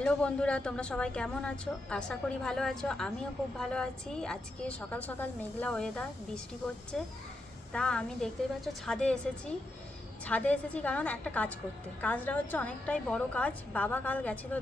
Hello বন্ধুরা, তোমরা সবাই কেমন আছো? আশা করি ভালো আছো। আমিও খুব ভালো আছি। আজকে সকাল সকাল মেঘলা ওয়েদার, বৃষ্টি পড়ছে। তা আমি দেখতেই পাচ্ছ ছাদে এসেছি কারণ একটা কাজ করতে। কাজটা হচ্ছে অনেকটাই বড় কাজ। বাবা কাল গেছিলো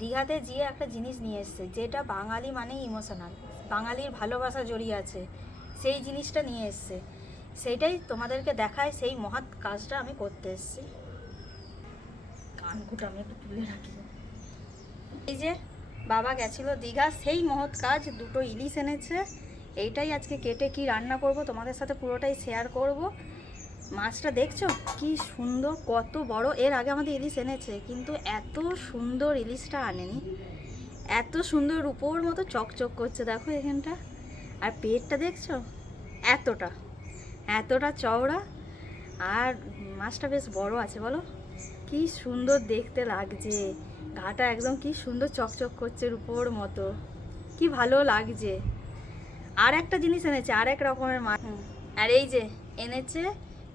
দীঘাতে গিয়ে একটা জিনিস নিয়ে এসছে, যেটা বাঙালি মানেই ইমোশনাল, বাঙালির ভালোবাসা জড়িয়ে আছে। সেই জিনিসটা নিয়ে এসছে, সেইটাই তোমাদেরকে দেখায়। সেই মহৎ কাজটা আমি করতে এসেছি। কানকুটা আমি একটু তুলে রাখি। এই যে বাবা গেছিল দীঘা, সেই মহৎ কাজ। দুটো ইলিশ এনেছে, এইটাই আজকে কেটে কি রান্না করব তোমাদের সাথে পুরোটাই শেয়ার করব। মাছটা দেখছো কি সুন্দর, কত বড়। এর আগে আমাদের ইলিশ এনেছে, কিন্তু এত সুন্দর ইলিশটা আনেনি। এত সুন্দর রূপোর মতো চকচক করছে, দেখো এখানটা। আর পেটটা দেখছো, এতটা এতটা চওড়া। আর মাছটা বেশ বড় আছে, বলো কি সুন্দর দেখতে লাগছে। ঘাটা একদম কি সুন্দর চকচক করছে রূপোর মতো, কি ভালো লাগছে। আর একটা জিনিস এনেছে, আর এক রকমের মাছ। আর এই যে এনেছে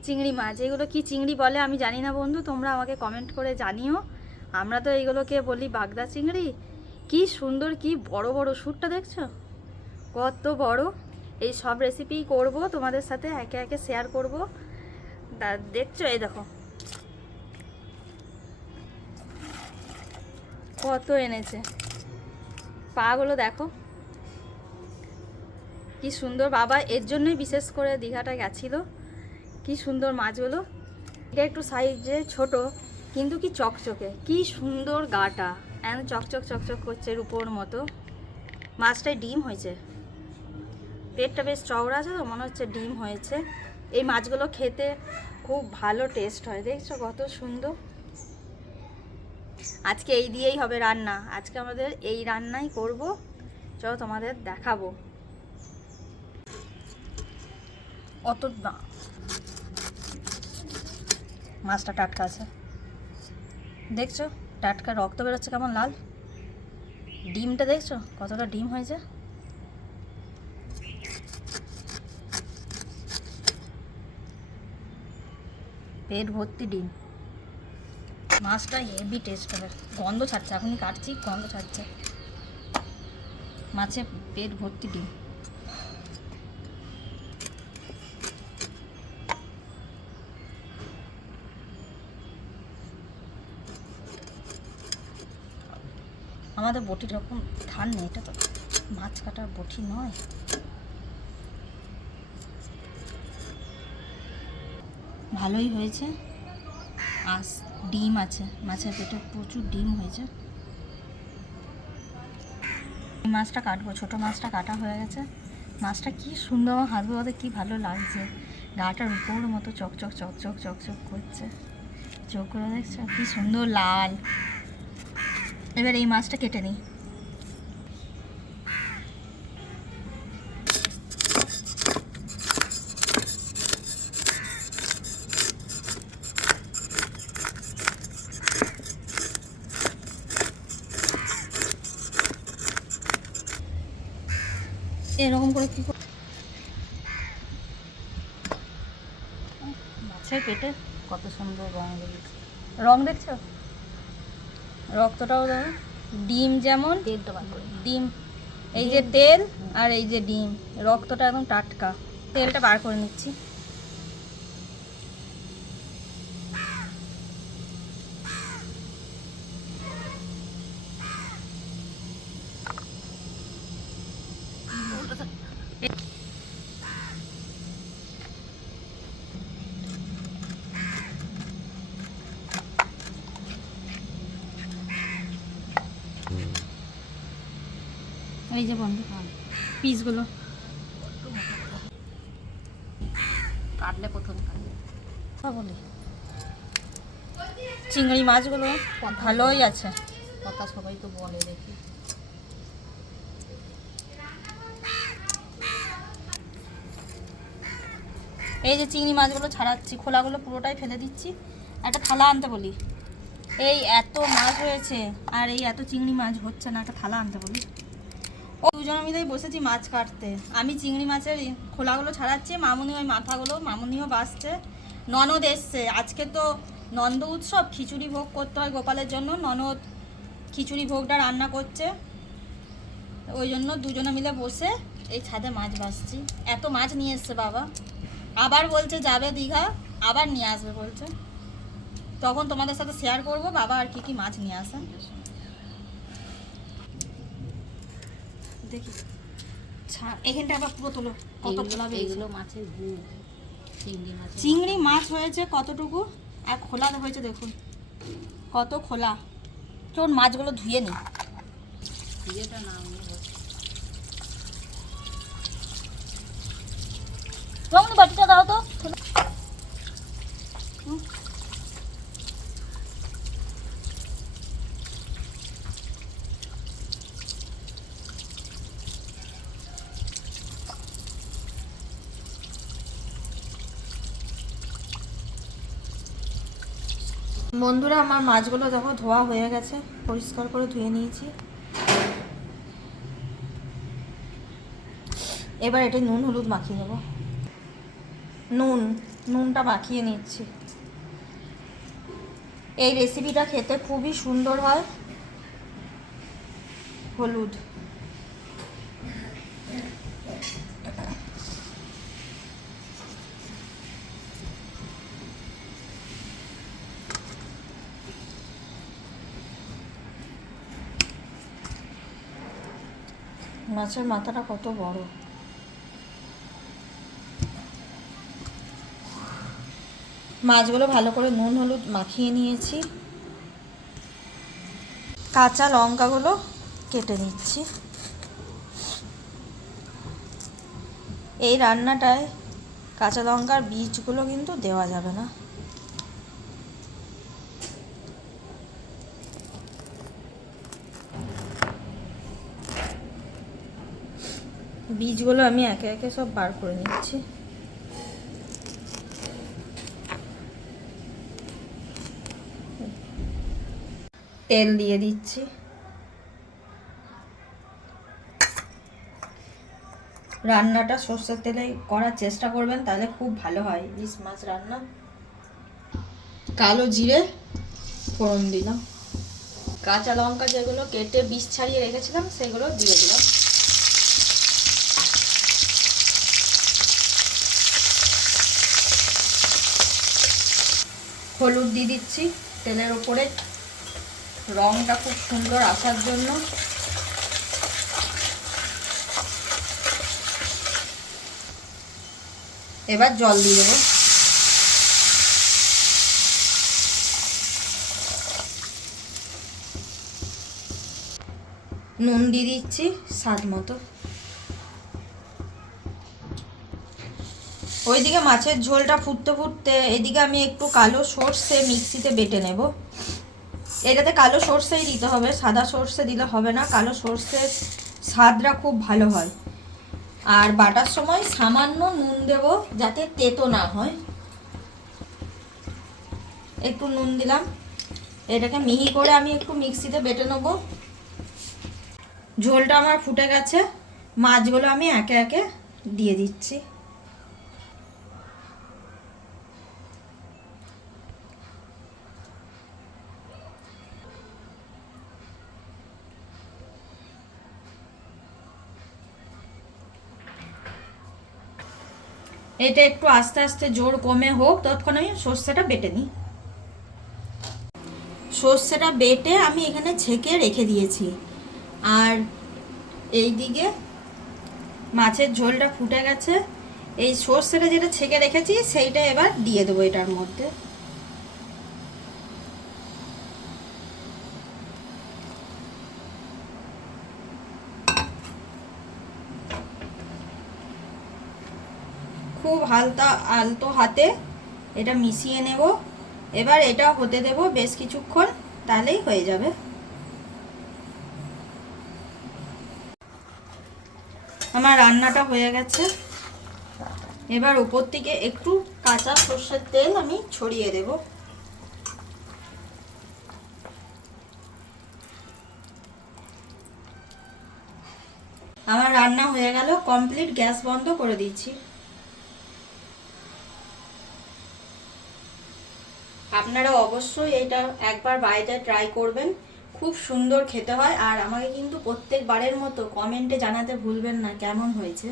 চিংড়ি মাছ। এগুলো কি চিংড়ি বলে আমি জানি না বন্ধু, তোমরা আমাকে কমেন্ট করে জানিও। আমরা তো এইগুলোকে বলি বাগদা চিংড়ি। কি সুন্দর, কি বড় বড়। সুরটা দেখছো কত বড়। এই সব রেসিপি করব তোমাদের সাথে, একে একে শেয়ার করব। দেখছো, এই দেখো কত এনেছে। পাগুলো দেখো কি সুন্দর। বাবা এর জন্যই বিশেষ করে দীঘাটা গেছিলো। কি সুন্দর মাছগুলো। এটা একটু সাইজে ছোট, কিন্তু কি চকচকে, কি সুন্দর গাটা, একদম চকচক চকচক করছে রূপোর মতো। মাছটায় ডিম হয়েছে, পেটটা বেশ চওড়া আছে তো, মনে হচ্ছে ডিম হয়েছে। এই মাছগুলো খেতে খুব ভালো টেস্ট হয়, দেখছো কত সুন্দর। আজকে এই দিয়েই হবে রান্না। আজকে আমাদের এই রান্নাই করব, চলো তোমাদের দেখাবো। অত না, মাছটা টাটকা আছে, দেখছো টাটকা, রক্ত বেরোচ্ছে কেমন লাল। ডিমটা দেখছো কতটা ডিম হয়েছে। পেট ভর্তি ডিম। মাছটা হেভি টেস্ট হবে, গন্ধ ছাড়ছে, এখনই কাটছি গন্ধ ছাড়ছে। মাছে পেট ভর্তি ডিম। আমাদের বটির রকম ধান নেই, এটা তো মাছ কাটার বটি নয়। ভালোই হয়েছে। আর ডিম আছে, মাছের পেটে প্রচুর ডিম হয়েছে। মাছটা কাটবো, ছোটো মাছটা কাটা হয়ে গেছে। মাছটা কি সুন্দর, আমার হাত ধোয়াতে কি ভালো লাগছে। গাটার উপর মতো চকচক চকচক চকচক করছে, চোখগুলো দেখছো কি সুন্দর লাল। এবার এই মাছটা কেটে নিই। এরকম করে কি মাছের পেটে কত সুন্দর রং বেরিয়েছে। রং দেখছো, রক্তটাও দেখো। ডিম যেমন ডিম, এই যে তেল আর এই যে ডিম, রক্তটা একদম টাটকা। তেলটা বার করে নিচ্ছি। এই যে বন্ধু পিসগুলো কাটলে, প্রথম কাটলে বলি চিংড়ি মাছগুলো ভালোই আছে, কথা সবাই তো বলে দেখি। এই যে চিংড়ি মাছগুলো ছাড়াচ্ছি, খোলাগুলো পুরোটাই ফেলে দিচ্ছি। একটা থালা আনতে বলি। এই এত মাছ হয়েছে আর এই এত চিংড়ি মাছ হচ্ছে না, একটা থালা আনতে বলি। ও দুজনে মিলেই বসেছি মাছ কাটতে। আমি চিংড়ি মাছের খোলাগুলো ছাড়াচ্ছি, মামুনি ওই মাথাগুলো, মামুনিও বাসছে। ননদ এসছে আজকে, তো নন্দ উৎসব, খিচুড়ি ভোগ করতে হয় গোপালের জন্য। ননদ খিচুড়ি ভোগটা রান্না করছে, ওই জন্য দুজনে মিলে বসে এই ছাদে মাছ ভাজছি। এত মাছ নিয়ে এসছে বাবা, আবার বলছে যাবে দীঘা, আবার নিয়ে আসবে বলছে। তখন তোমাদের সাথে শেয়ার করব বাবা আর কি কি মাছ নিয়ে আসে। দেখি এখানটা আবার পুরো তোলো, কত খোলা এগুলো মাছের চিংড়ি মাছ হয়েছে কতটুকু, আর খোলা হয়েছে দেখুন কত খোলা। চলুন মাছগুলো ধুয়ে নি। ধুয়েটা না রমনি বাটিটা দাও তো। বন্ধুরা আমার মাছগুলো দেখো ধোয়া হয়ে গেছে, পরিষ্কার করে ধুয়ে নিয়েছি। এবার এটা নুন হলুদ মাখিয়ে নেব। নুনটা মাখিয়ে নিচ্ছি। এই রেসিপিটা খেতে খুবই সুন্দর হয়। হলুদ, মাছের মাথাটা কত বড়। মাছগুলো ভালো করে নুন হলুদ মাখিয়ে নিয়েছি। কাঁচা লঙ্কাগুলো কেটে নিচ্ছি। এই রান্নাটায় কাঁচা লঙ্কার বীজগুলো কিন্তু দেওয়া যাবে না। বীজগুলো আমি একে একে সব বার করে নিচ্ছি। তেল দিয়ে দিচ্ছি। রান্নাটা সর্ষের তেলে করার চেষ্টা করবেন, তাহলে খুব ভালো হয় ইলিশ মাছ রান্না। কালো জিরে ফোড়ন দিলাম। কাঁচা লঙ্কা যেগুলো কেটে বীজ ছাড়িয়ে রেখেছিলাম সেগুলো দিয়ে দিলাম। হলুদ দিয়ে দিচ্ছি তেলের ওপরে, রংটা খুব সুন্দর আসার জন্য। এবার জল দিয়ে দেবো। নুন দিয়ে দিচ্ছি স্বাদ মতো। ওইদিকে মাছের ঝোলটা ফুটতে ফুটতে এদিকে আমি একটু কালো সর্ষে মিক্সিতে বেটে নেব। এটাতে কালো সর্ষেই দিতে হবে, সাদা সর্ষে দিলে হবে না। কালো সর্ষের স্বাদটা খুব ভালো হয়। আর বাটার সময় সামান্য নুন দেব যাতে তেতো না হয়। একটু নুন দিলাম। এটাকে মিহি করে আমি একটু মিক্সিতে বেটে নেব। ঝোলটা আমার ফুটে গেছে, মাছগুলো আমি একে একে দিয়ে দিচ্ছি। এটা একটু আস্তে আস্তে জোর কমে হোক, ততক্ষণ আমি সর্ষেটা বেটে নিই। সর্ষেটা বেটে আমি এখানে ছেঁকে রেখে দিয়েছি। আর এই দিকে মাছের ঝোলটা ফুটে গেছে। এই সর্ষেটা যেটা ছেঁকে রেখেছি সেইটা এবার দিয়ে দেবো এটার মধ্যে। খুব আলতো হাতে এটা মিশিয়ে নেব। এবার এটা হতে দেব বেশ কিছুক্ষণ, তাহলেই হয়ে যাবে। আমার রান্নাটা হয়ে গেছে। এবার উপর থেকে একটু কাঁচা সর্ষের তেল আমি ছড়িয়ে দেব। আমার রান্না হয়ে গেল কমপ্লিট, গ্যাস বন্ধ করে দিচ্ছি। আপনারা অবশ্যই এটা একবার বাড়িতে ট্রাই করবেন, খুব সুন্দর খেতে হয়। আর আমাকে কিন্তু প্রত্যেকবারের মতো কমেন্টে জানাতে ভুলবেন না কেমন হয়েছে।